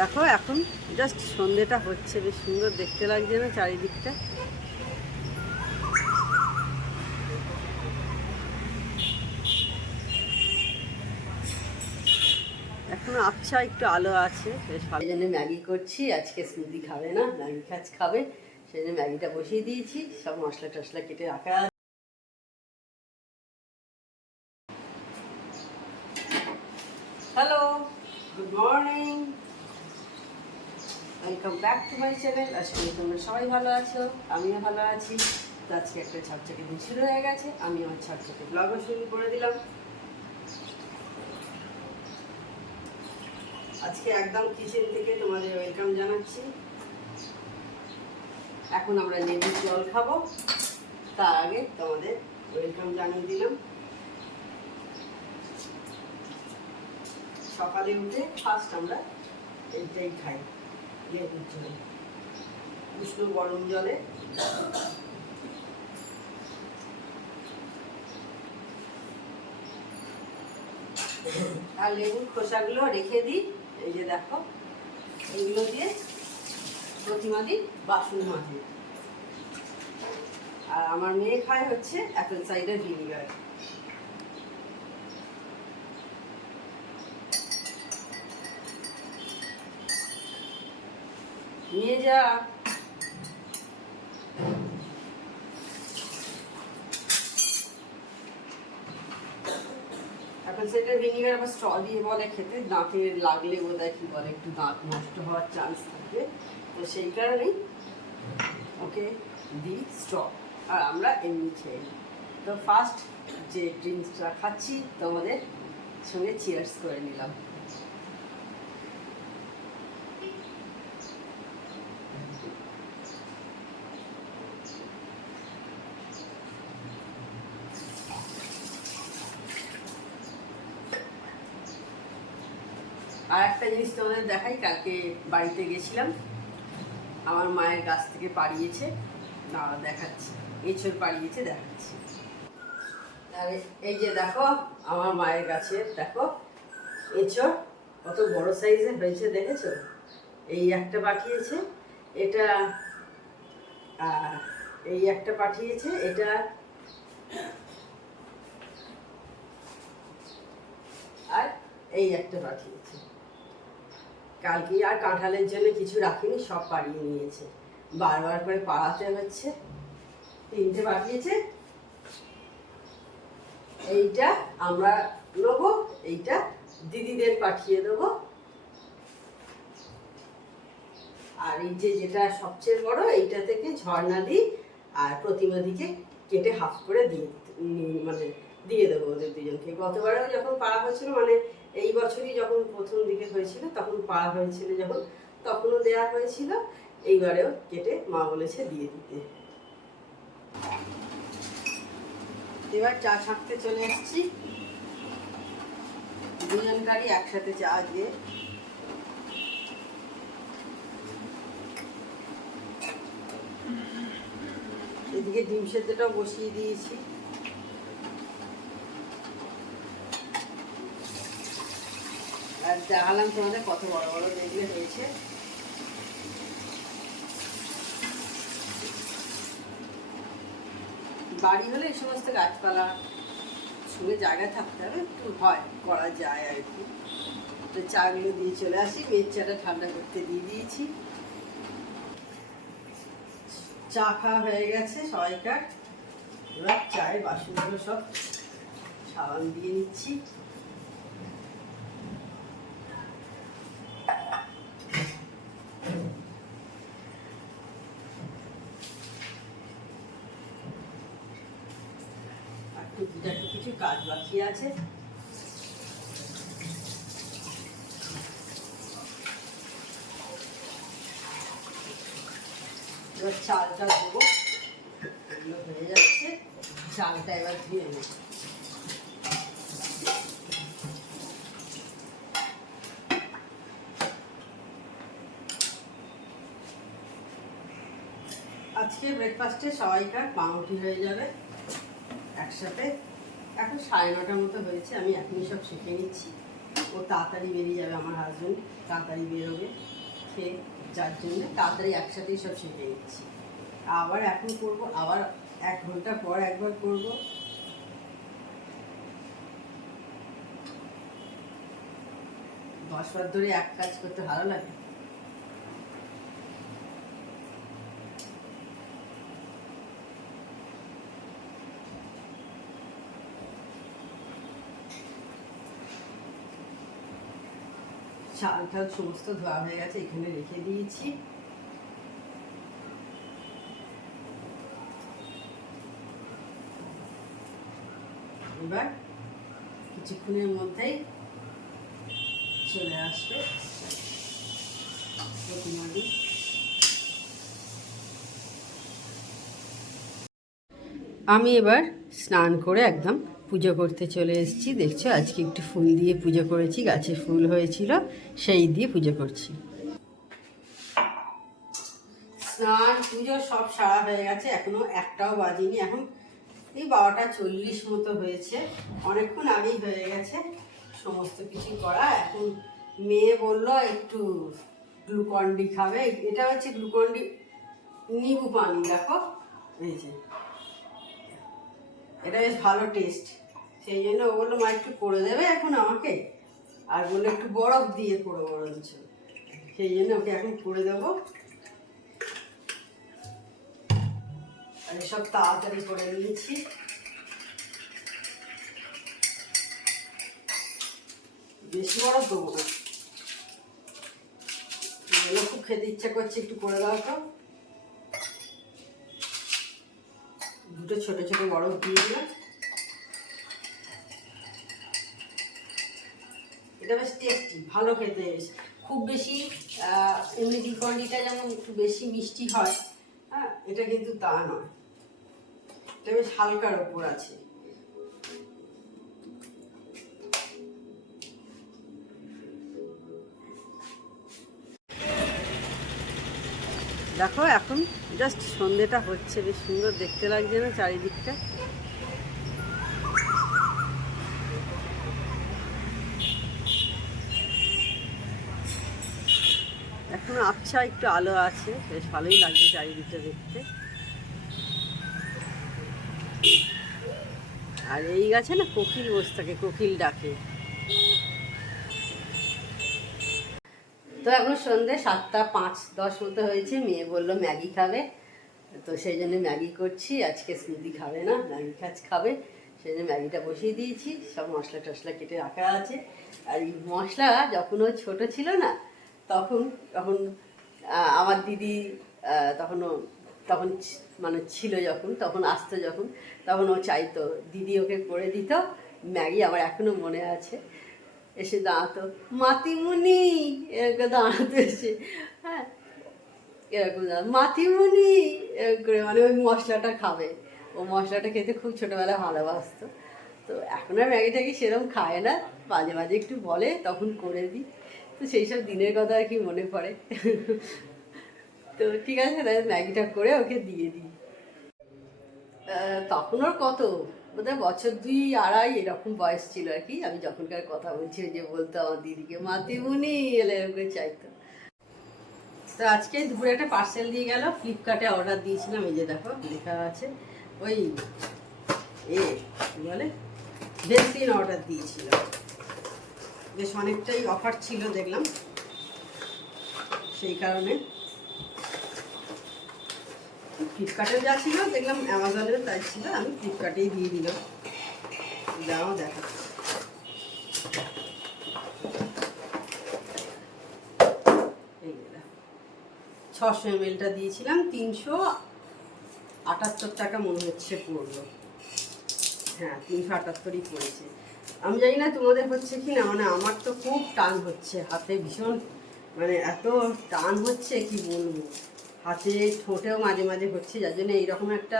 দেখো এখন জাস্ট সন্ধেটা হচ্ছে, বেশ সুন্দর দেখতে লাগছে না চারিদিকটা? এখনও আচ্ছা একটু আলো আছে, বেশ ভালো। জন্য ম্যাগি করছি, আজকে স্মুদি খাবে না, ম্যাগি খাজ খাবে। সেই জন্য ম্যাগিটা বসিয়ে দিয়েছি, সব মশলা টশলা কেটে রাখা আছে। Hello good morning welcome back to my channel আশা করি তোমরা সবাই ভালো আছো, আমিও ভালো আছি। তো আজকে একটা ছটচকে দিন শুরু হয়ে গেছে, আমি আমার ছটচকে ব্লগও শুরু করে দিলাম। আজকে একদম কিচেন থেকে তোমাদের ওয়েলকাম জানাচ্ছি। এখন আমরা লেবুর জল খাব, তার আগে তোমাদের ওয়েলকাম জানিয়ে দিলাম। সকালে উঠে ফার্স্ট আমরা এইটাই খাই। উষ্ণ গরম জলে আর লেবুর খোসাগুলো রেখে দিই। এই যে দেখো, এগুলো দিয়ে প্রতিমা দিন বাসন মাজে। আর আমার মেয়ে খায় হচ্ছে অ্যাপেল সাইডার ভিনিগার। নিয়ে যা। অ্যাপেল সাইডার ভিনিগার আবার স্ট্র দিয়ে বলে খেতে, দাঁতে লাগলে বোধহয় কি বলে, একটু দাঁত নষ্ট হওয়ার চান্স থাকে। তো সেই কারণেই ওকে দিই স্ট্র আর আমরা এমনি খেয়ে নিই। তো ফার্স্ট যে ড্রিঙ্কসটা খাচ্ছি, তোমাদের সঙ্গে চিয়ার্স করে নিলাম। আর একটা জিনিস তোমাদের দেখাই, কালকে বাড়িতে গেছিলাম। আমার মায়ের গাছ থেকে পাড়িয়েছে। না, দেখাচ্ছি। এঁচড় পাড়িয়েছে, দেখাচ্ছি। আর এই যে দেখো, আমার মায়ের গাছে দেখো এঁচড় কত বড় সাইজের হয়েছে, দেখেছ? এই একটা পাঠিয়েছে, এটা এই একটা পাঠিয়েছে, এটা আর এই একটা পাঠিয়েছে। কালকে আর কাঁঠালের জন্য কিছু রাখিনি, সব পাড়িয়ে নিয়েছে। বারবার করে পাড়াতে হচ্ছে। তিনটে পাঠিয়েছে এইটা আমরা নেব, এইটা দিদিদের পাঠিয়ে দেবো। আর এই যে যেটা সবচেয়ে বড়, এইটা থেকে ঝর্ণা দিই আর প্রতিমা দিকে কেটে হাফ করে দিয়ে মানে দিয়ে দেবো ওদের দুজনকে। গতবারেও যখন পাড়া হয়েছিল মানে এই বছরই যখন প্রথম দিকে হয়েছিল, তখন পাড়া হয়েছিল যখন, তখনও দেয়া হয়েছিল। এইবারেও কেটে মা বলেছে দিয়ে দিতে। এবার চা ছাঁকতে চলে এসেছি। দুজনকারই একসাথে চা দিয়ে। এদিকে ডিম সেদ্ধটাও বসিয়ে দিয়েছি আর দেখালাম তোমাদের কত বড় বড় দেখলে হয়েছে। বাড়ি হলে এই সমস্ত গাছপালা, সঙ্গে জায়গা থাকতে হবে, একটু হয়, করা যায় আর কি। তো চাগুলো দিয়ে চলে আসি, মেয়ের ঠান্ডা করতে দিয়ে দিয়েছি। চা খাওয়া হয়ে গেছে সবাইকার। এবার চায়ের বাসনগুলো সব সাবান দিয়ে নিচ্ছি আর টুকিটাকি কিছু কাজ বাকি আছে? এবার চালটা দেবো। এগুলো হয়ে যাচ্ছে। চালটা এবার ধুয়ে নেব। আজকে ব্রেকফাস্টে সবাইকার পাউরুটি হয়ে যাবে। একসাথে এখন সাড়ে নটার মতো হয়েছে, আমি এখনই সব শিখে নিচ্ছি। ও তাড়াতাড়ি বেরিয়ে যাবে আমার হাজবেন্ড তাড়াতাড়ি বেরোবে খেয়ে যার জন্য তাড়াতাড়ি একসাথেই সব শিখে নিচ্ছি। আবার এখন করব, আবার এক ঘণ্টা পর একবার করব। দশ বার ধরে এক কাজ করতে ভালো লাগে? চাল টাল সমস্ত ধোয়া হয়ে গেছে, এখানে রেখে দিয়েছি। এবার কিছুক্ষণের মধ্যেই চলে আসবে। আমি এবার স্নান করে একদম পুজো করতে চলে এসেছি। দেখছ, আজকে একটু ফুল দিয়ে পুজো করেছি, গাছে ফুল হয়েছিল, সেই দিয়ে পুজো করছি। স্নান, পুজো সব সারা হয়ে গেছে, এখনও একটাও বাজিনি। এখন এই বারোটা চল্লিশ মতো হয়েছে, অনেকক্ষণ আগেই হয়ে গেছে। সমস্ত কিছু করা, এখন মেয়ে বলল, একটু গ্লুকন ডি খাবে। এটা হচ্ছে গ্লুকন ডি নিবু পানি, দেখো, এই যে। এটা বেশ ভালো টেস্ট সেই জন্য ও বলল, মা, একটু করে দেবে এখন আমাকে? আর বলল, একটু বরফ দিয়ে করো বরঞ্চ সেই জন্য ওকে এখন করে দেবো। আর এসব তাড়াতাড়ি করে নিয়েছি। বেশি বরফ দেবো। না খুব খেতে ইচ্ছা করছে, একটু করে দাও তো। দুটো ছোট ছোট বরফ দিয়ে দিলাম। এটা বেশ টেস্টি ভালো খেতে বেশ। খুব বেশি এমনি দ্বিখণ্ডিটা যেমন একটু বেশি মিষ্টি হয় হ্যাঁ এটা কিন্তু তা নয়। এটা বেশ হালকার ওপর আছে। দেখো, এখন জাস্ট সন্ধেটা হচ্ছে, বেশ সুন্দর দেখতে লাগছে না চারিদিকটা? এখন আচ্ছা একটু আলো আছে, বেশ ভালোই লাগছে চারিদিকটা দেখতে। আর এই গাছে না কোকিল বসে থাকে, কোকিল ডাকে। তো এখন সন্ধে সাতটা পাঁচ, দশ মতো হয়েছে। মেয়ে বলল, ম্যাগি খাবে। তো সেই জন্য ম্যাগি করছি। আজকে স্মুদি খাবে না, ম্যাগি খাচ খাবে। সেই জন্য ম্যাগিটা বসিয়ে দিয়েছি। সব মশলা টশলা কেটে রাখা আছে। আর এই মশলা যখন ও ছোটো ছিল না, তখন তখন আমার দিদি তখন তখন মানে ছিল যখন, তখন আসতো যখন, তখন ও চাইতো, দিদি ওকে করে দিত। ম্যাগি আমার এখনও মনে আছে। এসে দাঁড়াতো। মাতিমুনি এরকম দাঁড়াতো এসে। হ্যাঁ এরকম দাঁড়াতো, মাতিমুনি এরকম করে মানে ওই মশলাটা খাবে। ও মশলাটা খেতে খুব ছোটোবেলায় ভালোবাসতো। তো এখন আর ম্যাগি ট্যাগি সেরকম খায় না। মাঝে মাঝে একটু বলে তখন করে দিই। তো সেই সব দিনের কথা আর কি মনে পড়ে। তো ঠিক আছে ম্যাগিটা করে ওকে দিয়ে দিই। তখন ওর কত? বোধহয় বছর দুই আড়াই এরকম বয়স ছিল আর কি। আমি যখনকার কথা বলছি যে বলতো আমার দিদিকে, মাতিমুনি, এলে এরকম চাইতো। তো আজকে দুপুরে একটা পার্সেল দিয়ে গেল ফ্লিপকার্টে অর্ডার দিয়েছিলাম, এই যে দেখো, লেখা আছে, ওই এ বলে ভেসলিন অর্ডার দিয়েছিল। বেশ অনেকটাই অফার ছিল, দেখলাম। সেই কারণে ফ্লিপকার্টে যা ছিল, দেখলাম অ্যামাজনেও তাই ছিল, আমি ফ্লিপকার্টেই দিয়ে দিলাম। দাও দেখো। ছশো এমএলটা দিয়েছিলাম, তিনশো আটাত্তর টাকা মনে হচ্ছে পড়ল। হ্যাঁ তিনশো আটাত্তরই পড়েছে। আমি জানি না তোমাদের হচ্ছে কি না মানে আমার তো খুব টান হচ্ছে, হাতে ভীষণ মানে এত টান হচ্ছে, কি বলব? হাতে ঠোঁটেও মাঝে মাঝে হচ্ছে, যার জন্য এইরকম একটা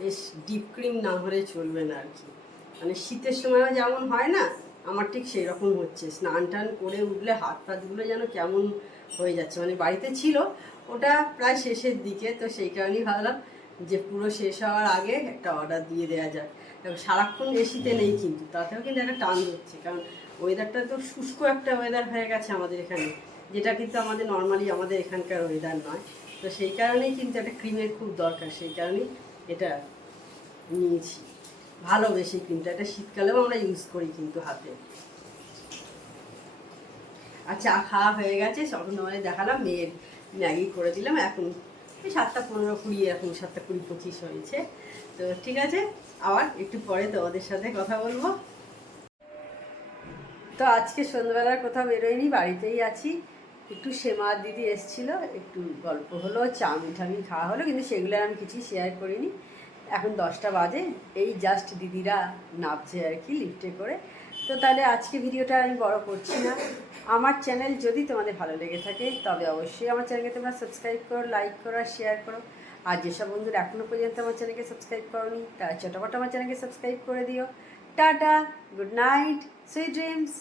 বেশ ডিপ ক্রিম না হলে চলবে না আর কি। মানে শীতের সময়ও যেমন হয় না, আমার ঠিক সেই রকম হচ্ছে। স্নান টান করে উঠলে হাত ফাতগুলো যেন কেমন হয়ে যাচ্ছে। মানে বাড়িতে ছিল, ওটা প্রায় শেষের দিকে, তো সেই কারণেই ভাবলাম যে পুরো শেষ হওয়ার আগে একটা অর্ডার দিয়ে দেওয়া যাক। সারাক্ষণ এসিতে নেই কিন্তু, তাতেও কিন্তু একটা টান হচ্ছে। কারণ ওয়েদারটা তো শুষ্ক একটা ওয়েদার হয়ে গেছে আমাদের এখানে, যেটা কিন্তু আমাদের নর্মালি আমাদের এখানকার ওয়েদার নয়। তো সেই কারণেই কিন্তু একটা ক্রিমের খুব দরকার, সেই কারণেই এটা নিয়েছি। ভালোবেসে ক্রিমটা এটা শীতকালেও আমরা ইউজ করি কিন্তু হাতে। আর চা খাওয়া হয়ে গেছে তখন তোমাদের দেখালাম, মেয়ের ম্যাগি করে দিলাম এখন এই সাতটা পনেরো কুড়ি, এখন সাতটা কুড়ি পঁচিশ হয়েছে। তো ঠিক আছে, আবার একটু পরে তোমাদের সাথে কথা বলব। তো আজকে সন্ধ্যাবেলার কোথাও বেরোয়নি বাড়িতেই আছি। একটু সেমা দিদি এসছিল, একটু গল্প হলো চাউমিন ঠাউমিন খাওয়া হলো, কিন্তু সেগুলো আমি কিছুই শেয়ার করিনি। এখন দশটা বাজে, এই জাস্ট দিদিরা নামছে আর কি লিফটে করে। তো তাহলে আজকে ভিডিওটা আমি বড় করছি না। আমার চ্যানেল যদি তোমাদের ভালো লেগে থাকে, তবে অবশ্যই আমার চ্যানেলকে তোমরা সাবস্ক্রাইব করো লাইক করো, আর শেয়ার করো। আর যেসব বন্ধুরা এখনও পর্যন্ত আমার চ্যানেলকে সাবস্ক্রাইব করোনি, তারা ছোটোখাটো আমার চ্যানেলকে সাবস্ক্রাইব করে দিও। Tata good night sweet dreams